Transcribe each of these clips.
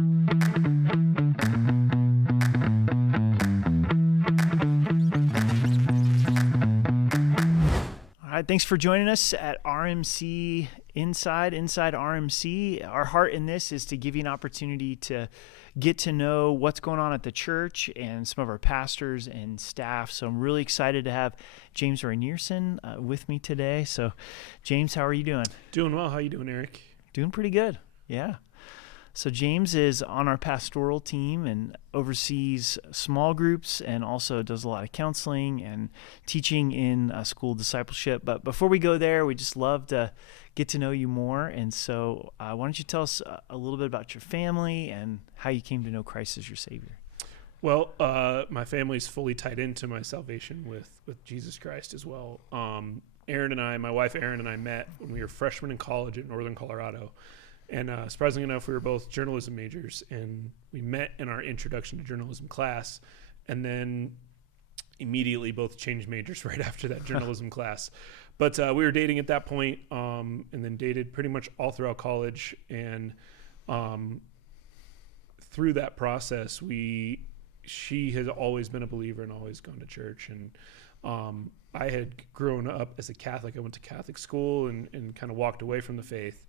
All right, thanks for joining us at RMC Inside RMC. Our heart in this is to give you an opportunity to get to know what's going on at the church and some of our pastors and staff. So I'm really excited to have James Rynearson with me today. So James, how are you doing? Doing well. How you doing, Eric? Doing pretty good. Yeah. So James is on our pastoral team and oversees small groups and also does a lot of counseling and teaching in school discipleship. But before we go there, we just love to get to know you more. And so why don't you tell us a little bit about your family and how you came to know Christ as your Savior? Well, my family's fully tied into my salvation with Jesus Christ as well. My wife Erin and I met when we were freshmen in college at Northern Colorado. And surprisingly enough, we were both journalism majors, and we met in our introduction to journalism class, and then immediately both changed majors right after that journalism class. But we were dating at that point, and then dated pretty much all throughout college. And through that process, she has always been a believer and always gone to church. And I had grown up as a Catholic. I went to Catholic school and kind of walked away from the faith.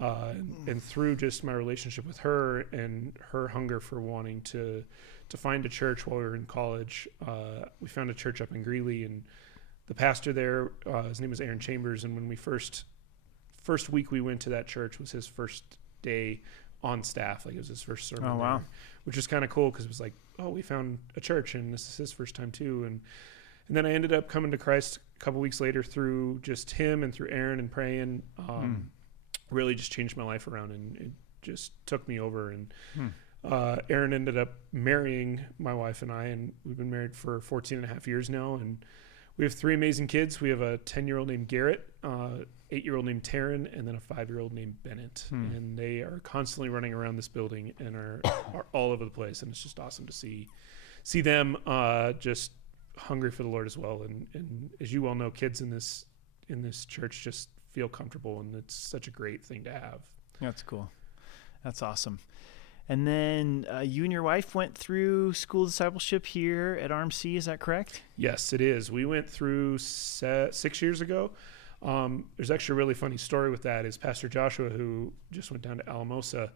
And through just my relationship with her and her hunger for wanting to find a church while we were in college, we found a church up in Greeley, and the pastor there, his name was Aaron Chambers. And when we first week we went to that church was his first day on staff. Like, it was his first sermon. Oh, wow. There, which was kind of cool because it was like, oh, we found a church and this is his first time too. And then I ended up coming to Christ a couple weeks later through just him and through Aaron and praying. Really just changed my life around, and it just took me over. And Aaron ended up marrying my wife and I, and we've been married for 14 and a half years now. And we have 3 amazing kids. We have a 10-year-old named Garrett, 8-year-old named Taryn, and then a 5-year-old named Bennett. And they are constantly running around this building and are all over the place. And it's just awesome to see them just hungry for the Lord as well. And as you well know, kids in this church just feel comfortable, and it's such a great thing to have. That's cool. That's awesome. And then you and your wife went through school discipleship here at RMC, is that correct? Yes, it is. We went through 6 years ago. There's actually a really funny story with that. Is Pastor Joshua, who just went down to Alamosa,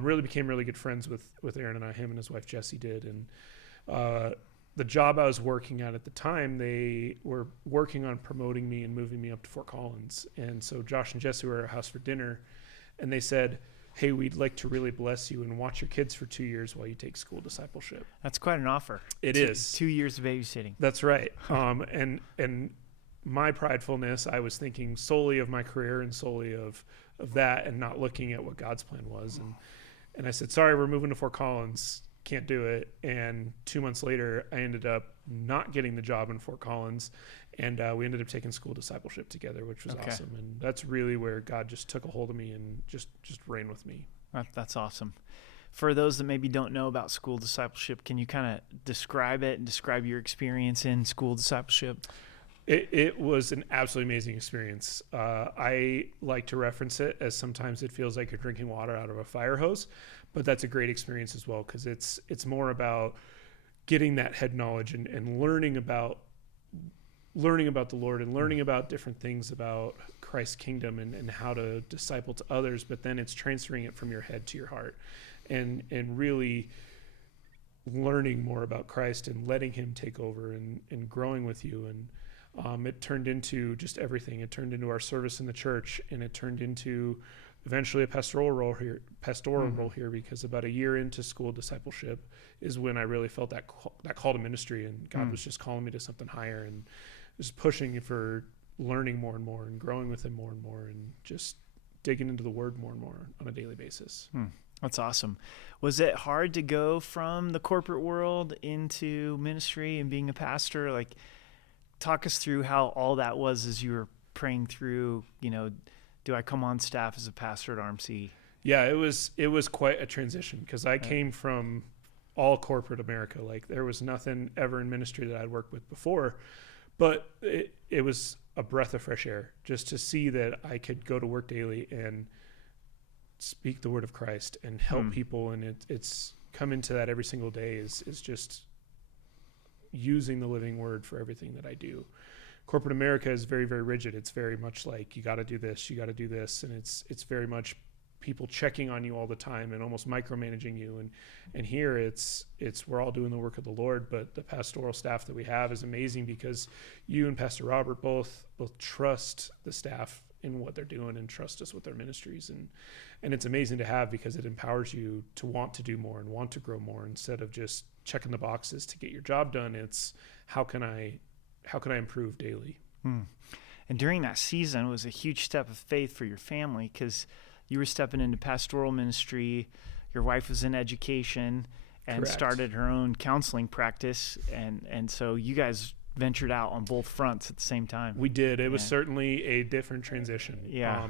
really became really good friends with Aaron and I. Him and his wife Jessie did. And the job I was working at the time, they were working on promoting me and moving me up to Fort Collins. And so Josh and Jesse were at our house for dinner, and they said, hey, we'd like to really bless you and watch your kids for 2 years while you take school discipleship. That's quite an offer. It is. 2 years of babysitting. That's right. And my pridefulness, I was thinking solely of my career and solely of that, and not looking at what God's plan was. And I said, sorry, we're moving to Fort Collins. Can't do it. And 2 months later, I ended up not getting the job in Fort Collins, and we ended up taking school discipleship together, which was awesome. And that's really where God just took a hold of me and just reigned with me. That's awesome. For those that maybe don't know about school discipleship, can you kind of describe it and describe your experience in school discipleship? It was an absolutely amazing experience. I like to reference it as sometimes it feels like you're drinking water out of a fire hose, but that's a great experience as well, because it's more about getting that head knowledge and learning about the Lord and learning about different things about Christ's kingdom and how to disciple to others, but then it's transferring it from your head to your heart and really learning more about Christ and letting him take over and growing with you. And it turned into just everything. It turned into our service in the church, and it turned into eventually a pastoral role here, because about a year into school discipleship is when I really felt that call to ministry, and God was just calling me to something higher and just pushing for learning more and more and growing with him more and more and just digging into the word more and more on a daily basis. That's awesome. Was it hard to go from the corporate world into ministry and being a pastor? Like, talk us through how all that was as you were praying through, do I come on staff as a pastor at RMC? Yeah, it was quite a transition, because I came from all corporate America. Like, there was nothing ever in ministry that I'd worked with before, but it was a breath of fresh air just to see that I could go to work daily and speak the word of Christ and help people. And it's come into that every single day is just using the living word for everything that I do. Corporate America is very, very rigid. It's very much like, you got to do this, you got to do this. And it's very much people checking on you all the time and almost micromanaging you. And here it's we're all doing the work of the Lord, but the pastoral staff that we have is amazing because you and Pastor Robert both trust the staff in what they're doing and trust us with their ministries. And it's amazing to have, because it empowers you to want to do more and want to grow more instead of just checking the boxes to get your job done. It's how can I improve daily? And during that season, it was a huge step of faith for your family, because you were stepping into pastoral ministry. Your wife was in education and Correct. started her own counseling practice. And so you guys ventured out on both fronts at the same time. We did. It was certainly a different transition. Yeah.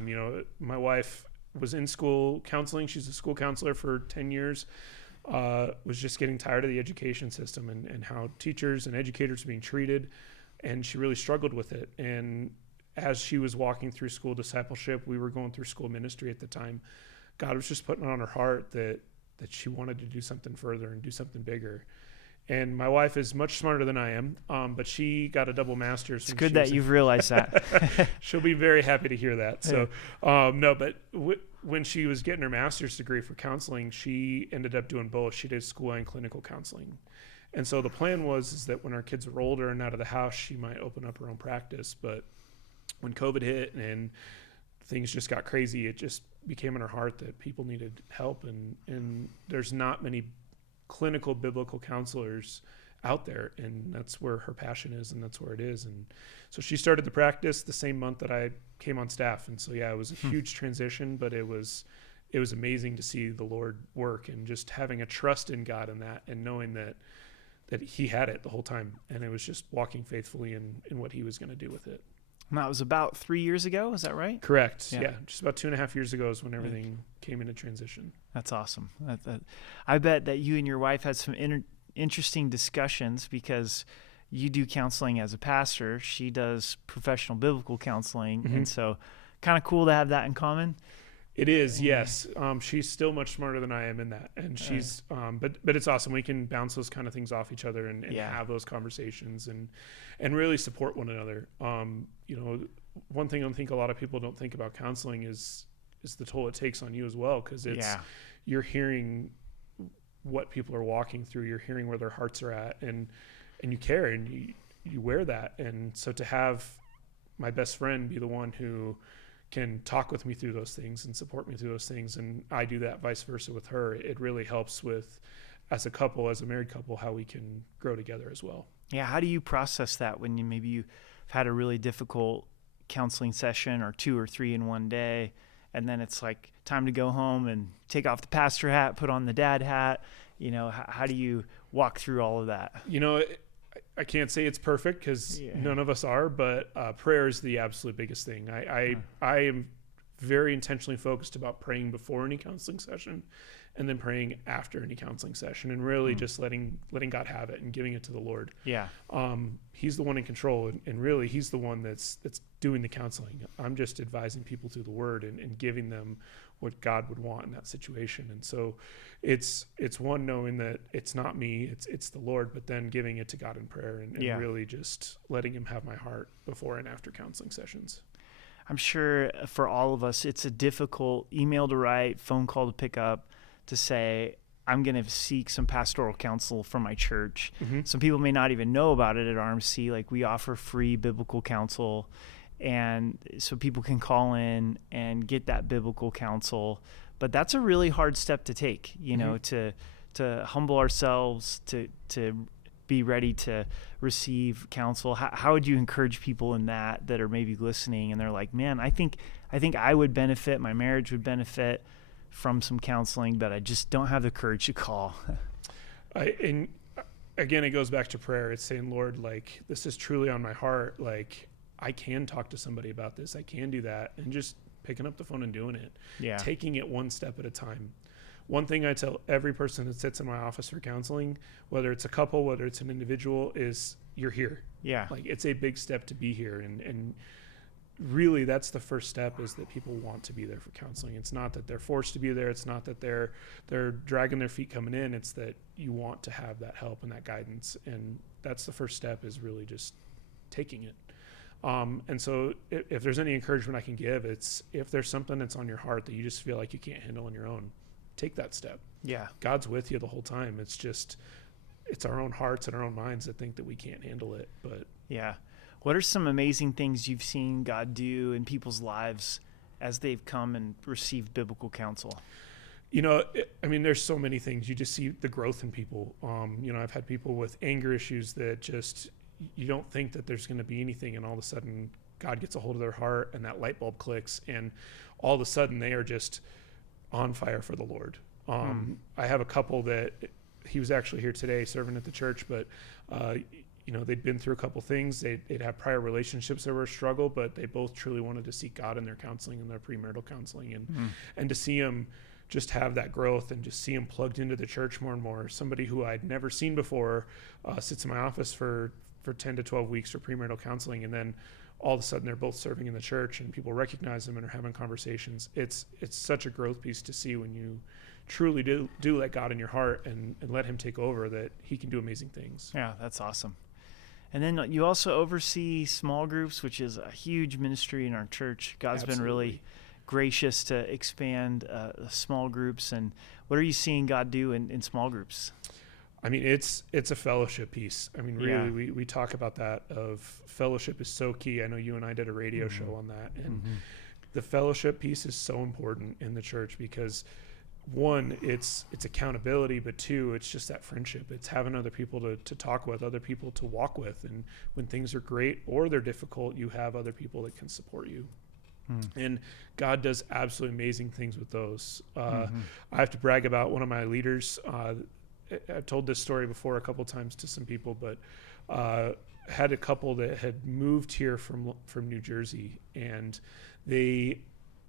My wife was in school counseling. She's a school counselor for 10 years. Was just getting tired of the education system and how teachers and educators are being treated. And she really struggled with it. And as she was walking through school discipleship, we were going through school ministry at the time. God was just putting on her heart that she wanted to do something further and do something bigger. And my wife is much smarter than I am, but she got a double master's. It's good that you've realized that. She'll be very happy to hear that. So, when she was getting her master's degree for counseling, she ended up doing both. She did school and clinical counseling. And so the plan is that when our kids were older and out of the house, she might open up her own practice. But when COVID hit and things just got crazy, it just became in her heart that people needed help. And there's not many clinical biblical counselors out there, and that's where her passion is, and that's where it is. And so she started the practice the same month that I came on staff. And so, it was a huge transition, but it was amazing to see the Lord work and just having a trust in God in that, and knowing that he had it the whole time. And it was just walking faithfully in what he was going to do with it. And that was about 3 years ago. Is that right? Correct. Yeah. Just about 2.5 years ago is when everything came into transition. That's awesome. I bet that you and your wife had some interesting discussions, because you do counseling as a pastor. She does professional biblical counseling. And so kind of cool to have that in common. It is, yes. She's still much smarter than I am in that. And she's, but it's awesome. We can bounce those kind of things off each other and have those conversations and really support one another. One thing I think a lot of people don't think about counseling is the toll it takes on you as well. 'Cause you're hearing what people are walking through. You're hearing where their hearts are at, and you care, and you wear that. And so to have my best friend be the one who can talk with me through those things and support me through those things, and I do that vice versa with her, it really helps with, as a couple, as a married couple, how we can grow together as well. Yeah. How do you process that when you've had a really difficult counseling session, or 2 or 3 in one day, and then it's like time to go home and take off the pastor hat, put on the dad hat? How do you walk through all of that? I can't say it's perfect, because none of us are, but prayer is the absolute biggest thing. I am very intentionally focused about praying before any counseling session, and then praying after any counseling session, and really just letting God have it and giving it to the Lord. Yeah. He's the one in control, and really he's the one that's doing the counseling. I'm just advising people through the word and giving them what God would want in that situation. And so it's one, knowing that it's not me, it's the Lord, but then giving it to God in prayer and really just letting him have my heart before and after counseling sessions. I'm sure for all of us, it's a difficult email to write, phone call to pick up, to say, I'm going to seek some pastoral counsel from my church. Some people may not even know about it at RMC. Like, we offer free biblical counsel, and so people can call in and get that biblical counsel. But that's a really hard step to take, to humble ourselves, to be ready to receive counsel. How would you encourage people in that are maybe listening and they're like, man, I think I would benefit, my marriage would benefit from some counseling, but I just don't have the courage to call? And again, it goes back to prayer. It's saying, Lord, like, this is truly on my heart. Like, I can talk to somebody about this. I can do that. And just picking up the phone and doing it. Yeah. Taking it one step at a time. One thing I tell every person that sits in my office for counseling, whether it's a couple, whether it's an individual, is you're here. Yeah. Like, it's a big step to be here. And really that's the first step, is that people want to be there for counseling. It's not that they're forced to be there. It's not that they're dragging their feet coming in. It's that you want to have that help and that guidance. And that's the first step, is really just taking it. And so if there's any encouragement I can give, it's if there's something that's on your heart that you just feel like you can't handle on your own, take that step. Yeah. God's with you the whole time. It's our own hearts and our own minds that think that we can't handle it. But yeah. What are some amazing things you've seen God do in people's lives as they've come and received biblical counsel? There's so many things. You just see the growth in people. I've had people with anger issues that just, you don't think that there's going to be anything, and all of a sudden God gets a hold of their heart and that light bulb clicks, and all of a sudden they are just on fire for the Lord. I have a couple that he was actually here today serving at the church, but they'd been through a couple things. They'd had prior relationships that were a struggle, but they both truly wanted to seek God in their counseling and their premarital counseling, and to see them just have that growth and just see them plugged into the church more and more. Somebody who I'd never seen before sits in my office for 10 to 12 weeks for premarital counseling, and then all of a sudden they're both serving in the church and people recognize them and are having conversations. It's such a growth piece to see when you truly do let God in your heart and let him take over, that he can do amazing things. Yeah, that's awesome. And then you also oversee small groups, which is a huge ministry in our church. God's been really gracious to expand small groups. And what are you seeing God do in small groups? It's a fellowship piece. Really, we talk about that, of fellowship is so key. I know you and I did a radio show on that. And the fellowship piece is so important in the church, because one, it's accountability, but two, it's just that friendship. It's having other people to talk with, other people to walk with. And when things are great or they're difficult, you have other people that can support you. And God does absolutely amazing things with those. I have to brag about one of my leaders. I've told this story before a couple times to some people, but had a couple that had moved here from New Jersey, and they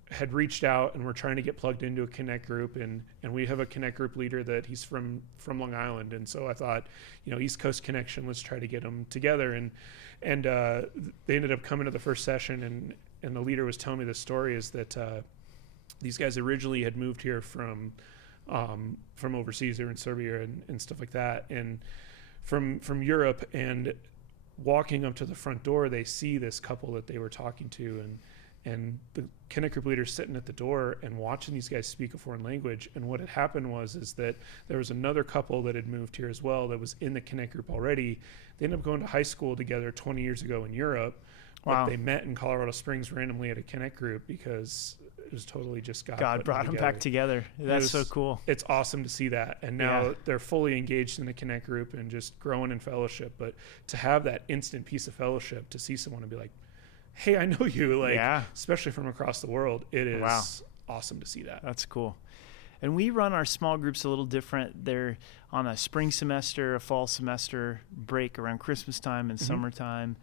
had reached out and were trying to get plugged into a Connect group, and we have a Connect group leader that he's from Long Island, and so I thought, East Coast connection, let's try to get them together, and they ended up coming to the first session, and the leader was telling me the story is that these guys originally had moved here from overseas. They were in Serbia and stuff like that, and from Europe, and walking up to the front door, they see this couple that they were talking to, and the Connect group leader sitting at the door and watching these guys speak a foreign language. And what had happened is that there was another couple that had moved here as well that was in the Connect group already. They ended up going to high school together 20 years ago in Europe. Wow. But they met in Colorado Springs randomly at a Connect group, because it was totally just God brought them back together. That's so cool. It's awesome to see that. And now they're fully engaged in the Connect group and just growing in fellowship. But to have that instant piece of fellowship, to see someone and be like, hey, I know you, especially from across the world, it is awesome to see that. That's cool. And we run our small groups a little different. They're on a spring semester, a fall semester break around Christmas time and summertime.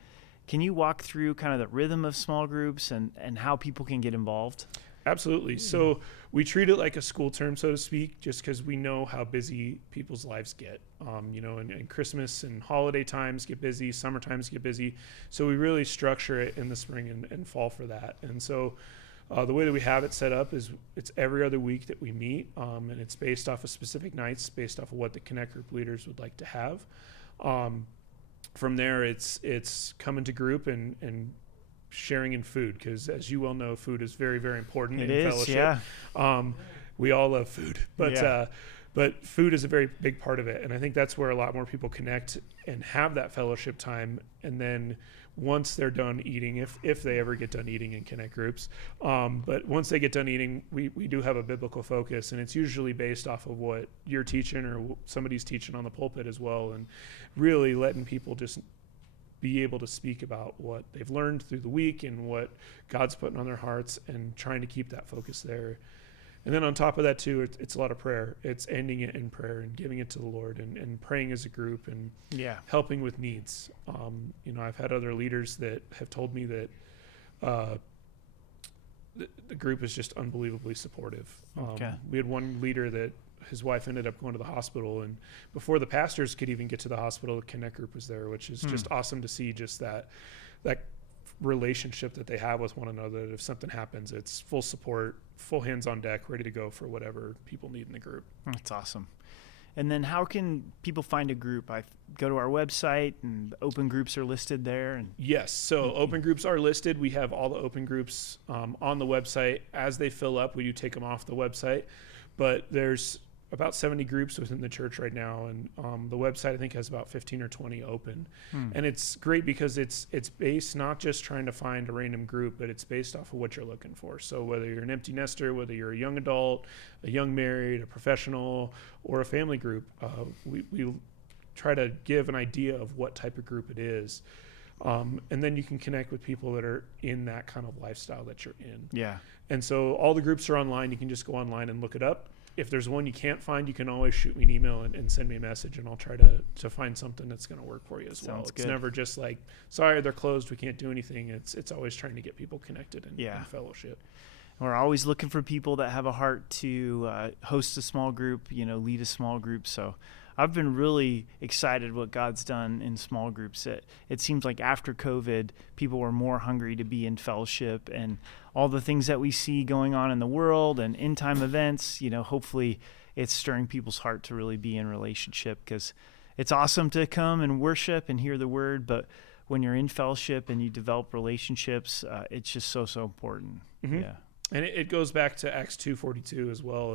Can you walk through kind of the rhythm of small groups and how people can get involved? Absolutely. So we treat it like a school term, so to speak, just because we know how busy people's lives get. And Christmas and holiday times get busy, summer times get busy. So we really structure it in the spring and fall for that. And so the way that we have it set up is it's every other week that we meet, and it's based off of specific nights, based off of what the Connect group leaders would like to have. From there, it's coming to group and sharing in food, because as you well know, food is very, very important in fellowship. We all love food, but food is a very big part of it. And I think that's where a lot more people connect and have that fellowship time. And then once they're done eating, if they ever get done eating in Connect groups, but once they get done eating, we do have a biblical focus, and it's usually based off of what you're teaching or somebody's teaching on the pulpit as well, and really letting people just be able to speak about what they've learned through the week and what God's putting on their hearts, and trying to keep that focus there. And then on top of that too, it's a lot of prayer. It's ending it in prayer and giving it to the Lord, and praying as a group, and helping with needs. I've had other leaders that have told me that the group is just unbelievably supportive. We had one leader that his wife ended up going to the hospital, and before the pastors could even get to the hospital, the Connect group was there, which is just awesome to see, just that relationship that they have with one another. That if something happens, it's full support, full hands on deck, ready to go for whatever people need in the group. That's awesome. And then how can people find a group? I go to our website and open groups are listed there. And yes. So open groups are listed. We have all the open groups on the website. As they fill up, we do take them off the website. But there's about 70 groups within the church right now. And the website, I think, has about 15 or 20 open. And it's great because it's based not just trying to find a random group, but it's based off of what you're looking for. So whether you're an empty nester, whether you're a young adult, a young married, a professional, or a family group, we try to give an idea of what type of group it is. And then you can connect with people that are in that kind of lifestyle that you're in. Yeah. And so all the groups are online. You can just go online and look it up. If there's one you can't find, you can always shoot me an email and send me a message, and I'll try to find something that's going to work for you as well. It's never just like, sorry, they're closed, we can't do anything. It's always trying to get people connected and fellowship. We're always looking for people that have a heart to host a small group, lead a small group. So I've been really excited what God's done in small groups. It seems like after COVID, people were more hungry to be in fellowship, and all the things that we see going on in the world and end-time events, hopefully it's stirring people's heart to really be in relationship, because it's awesome to come and worship and hear the word, but when you're in fellowship and you develop relationships, it's just so important. Mm-hmm. Yeah. And it goes back to Acts 2:42 as well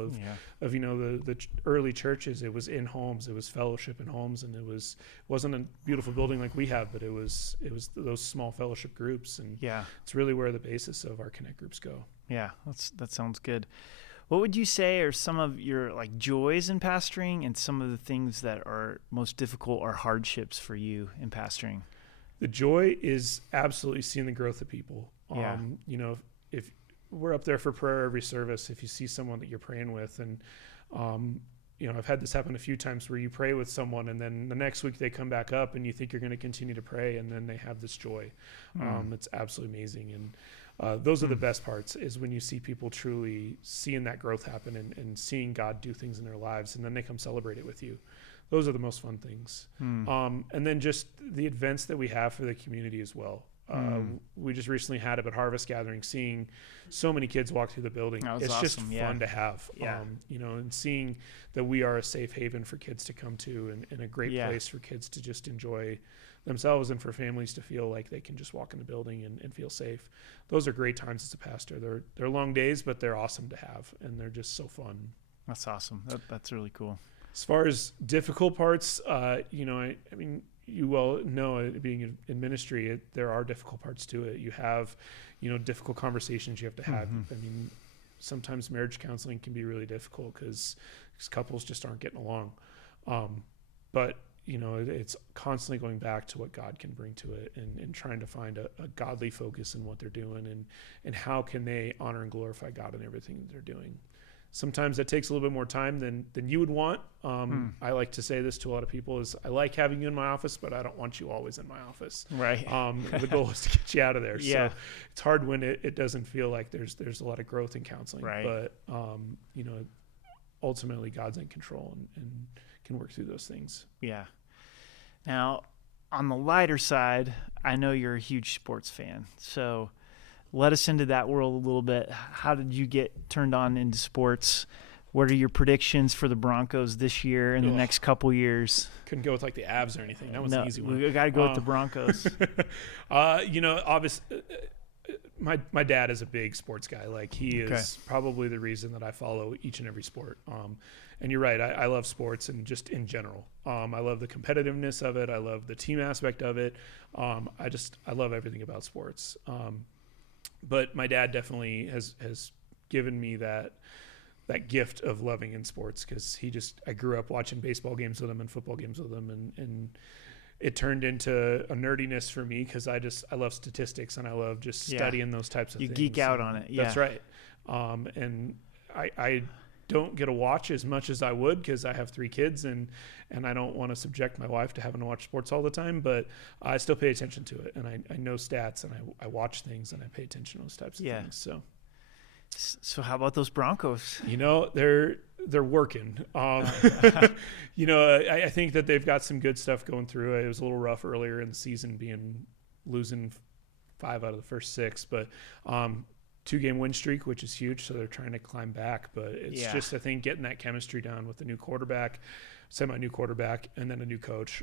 of the early churches. It was in homes, it was fellowship in homes, and wasn't a beautiful building like we have, but it was those small fellowship groups, and it's really where the basis of our Connect groups go. Yeah, that sounds good. What would you say are some of your joys in pastoring, and some of the things that are most difficult or hardships for you in pastoring? The joy is absolutely seeing the growth of people. If we're up there for prayer every service, if you see someone that you're praying with, and I've had this happen a few times where you pray with someone and then the next week they come back up and you think you're going to continue to pray, and then they have this joy. It's absolutely amazing. And those are the best parts, is when you see people truly seeing that growth happen and seeing God do things in their lives, and then they come celebrate it with you. Those are the most fun things. And then just the events that we have for the community as well. We just recently had it at Harvest Gathering, seeing so many kids walk through the building. It's awesome. Just fun to have, and seeing that we are a safe haven for kids to come to, and a great place for kids to just enjoy themselves, and for families to feel like they can just walk in the building and feel safe. Those are great times as a pastor. They're long days, but they're awesome to have, and they're just so fun. That's awesome. That's really cool. As far as difficult parts, I mean, you well know, being in ministry, there are difficult parts to it. You have, difficult conversations you have to have. I mean, sometimes marriage counseling can be really difficult because couples just aren't getting along. But it's constantly going back to what God can bring to it, and trying to find a godly focus in what they're doing, and how can they honor and glorify God in everything that they're doing. Sometimes that takes a little bit more time than you would want. I like to say this to a lot of people, is I like having you in my office, but I don't want you always in my office. Right. The goal is to get you out of there. So it's hard when it doesn't feel like there's a lot of growth in counseling. Right. But, ultimately God's in control and can work through those things. Yeah. Now, on the lighter side, I know you're a huge sports fan. So let us into that world a little bit. How did you get turned on into sports? What are your predictions for the Broncos this year and the next couple years? Couldn't go with the Avs or anything. That was an easy one. We got to go with the Broncos. Obviously, my dad is a big sports guy. He is probably the reason that I follow each and every sport. And you're right. I love sports, and just in general. I love the competitiveness of it. I love the team aspect of it. I love everything about sports. But my dad definitely has given me that gift of loving in sports, because I grew up watching baseball games with him and football games with him, and it turned into a nerdiness for me, because I love statistics, and I love just studying those types of things. You geek out on it. Yeah. That's right. And I don't get to watch as much as I would, because I have 3 kids, and I don't want to subject my wife to having to watch sports all the time, but I still pay attention to it, and I know stats, and I watch things, and I pay attention to those types of things. So how about those Broncos? They're working. I think that they've got some good stuff going through. It was a little rough earlier in the season, losing 5 out of the first 6, but 2-game win streak, which is huge. So they're trying to climb back, but it's just, I think, getting that chemistry down with the new quarterback, semi-new quarterback, and then a new coach.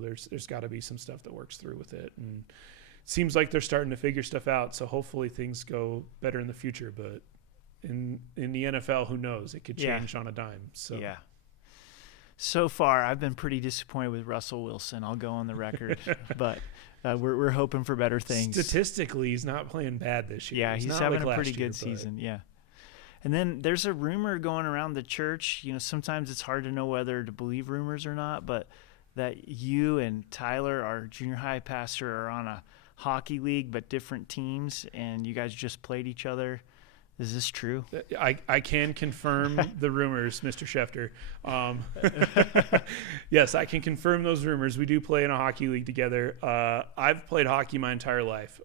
There's got to be some stuff that works through with it. And it seems like they're starting to figure stuff out. So hopefully things go better in the future, but in the NFL, who knows? It could change on a dime. So yeah. So far, I've been pretty disappointed with Russell Wilson. I'll go on the record, but we're hoping for better things. Statistically, he's not playing bad this year. Yeah, he's having a pretty good season. Yeah. And then there's a rumor going around the church. Sometimes it's hard to know whether to believe rumors or not, but that you and Tyler, our junior high pastor, are on a hockey league, but different teams, and you guys just played each other. Is this true? I can confirm the rumors, Mr. Schefter. Yes, I can confirm those rumors. We do play in a hockey league together. I've played hockey my entire life.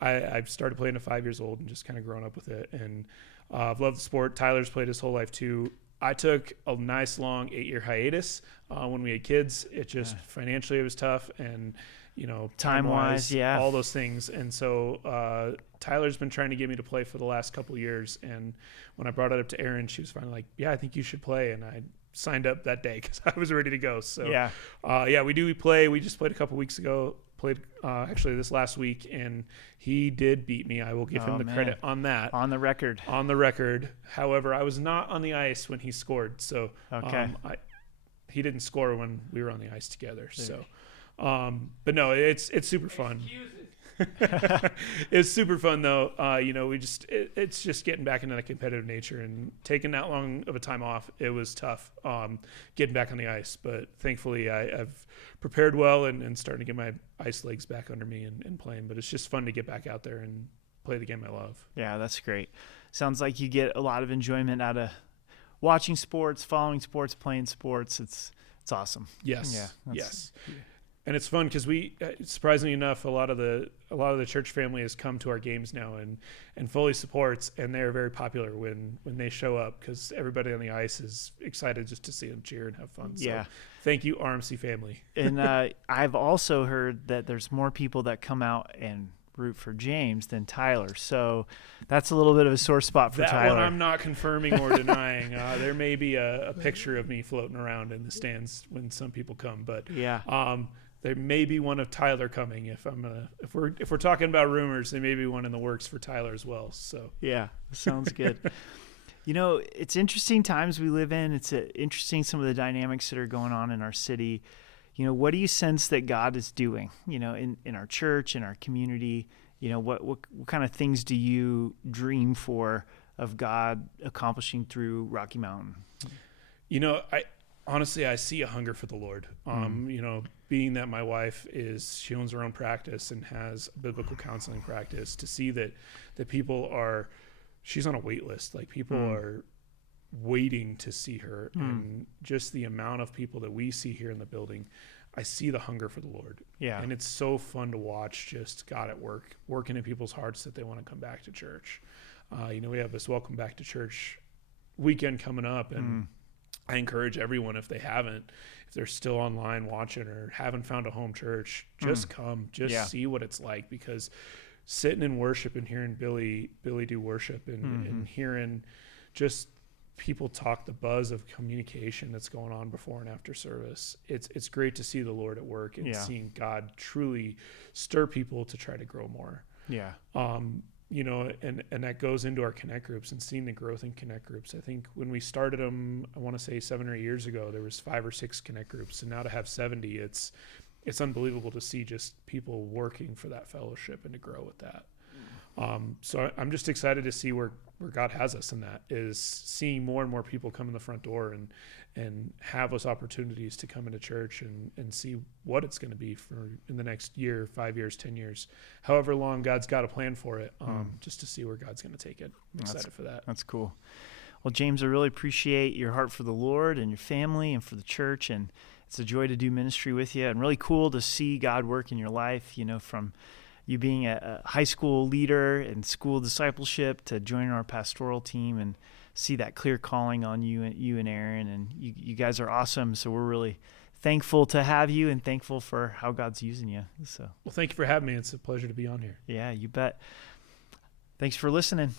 I've started playing at 5 years old and just kind of grown up with it. And I've loved the sport. Tyler's played his whole life too. I took a nice long 8-year hiatus when we had kids. It just financially it was tough, and time-wise, all those things. And so Tyler's been trying to get me to play for the last couple of years. And when I brought it up to Erin, she was finally like, yeah, I think you should play. And I signed up that day because I was ready to go. So we play. We just played a couple weeks ago, played actually this last week, and he did beat me. I will give him the credit on that. On the record. However, I was not on the ice when he scored. So he didn't score when we were on the ice together. So. But no, it's super fun. It's super fun though. It's just getting back into that competitive nature, and taking that long of a time off, it was tough, getting back on the ice, but thankfully I've prepared well and starting to get my ice legs back under me and playing, but it's just fun to get back out there and play the game I love. Yeah, that's great. Sounds like you get a lot of enjoyment out of watching sports, following sports, playing sports. It's awesome. Yes. Yes. And it's fun because we, surprisingly enough, a lot of the church family has come to our games now and fully supports, and they're very popular when they show up because everybody on the ice is excited just to see them cheer and have fun. So thank you, RMC family. And I've also heard that there's more people that come out and root for James than Tyler, so that's a little bit of a sore spot for Tyler. That one I'm not confirming or denying. There may be a picture of me floating around in the stands when some people come, but there may be one of Tyler coming. If we're talking about rumors, there may be one in the works for Tyler as well. So sounds good. It's interesting times we live in. It's interesting some of the dynamics that are going on in our city. What do you sense that God is doing? In our church, in our community. What kind of things do you dream for of God accomplishing through Rocky Mountain? I see a hunger for the Lord. Being that my wife she owns her own practice and has a biblical counseling practice, to see that people she's on a wait list. Like people are waiting to see her, and just the amount of people that we see here in the building, I see the hunger for the Lord. Yeah. And it's so fun to watch just God at work, working in people's hearts that they want to come back to church. We have this Welcome Back to Church weekend coming up, and I encourage everyone, if they're still online watching or haven't found a home church, just come, see what it's like, because sitting in worship and hearing Billy do worship and hearing just people talk, the buzz of communication that's going on before and after service, it's great to see the Lord at work and seeing God truly stir people to try to grow more. Yeah. And that goes into our connect groups and seeing the growth in connect groups. I think when we started them, I want to say 7 or 8 years ago, there was 5 or 6 connect groups, and now to have 70, it's unbelievable to see just people working for that fellowship and to grow with that. So I'm just excited to see where God has us in that, is seeing more and more people come in the front door and have those opportunities to come into church and see what it's going to be for in the next year, 5 years, 10 years, however long God's got a plan for it, just to see where God's going to take it. I'm excited for that. That's cool. Well, James, I really appreciate your heart for the Lord and your family and for the church, and it's a joy to do ministry with you, and really cool to see God work in your life, from you being a high school leader and school discipleship to joining our pastoral team, and see that clear calling on you and Aaron, and you guys are awesome. So we're really thankful to have you and thankful for how God's using you. So, Well, thank you for having me. It's a pleasure to be on here. yeah, you bet. Thanks for listening.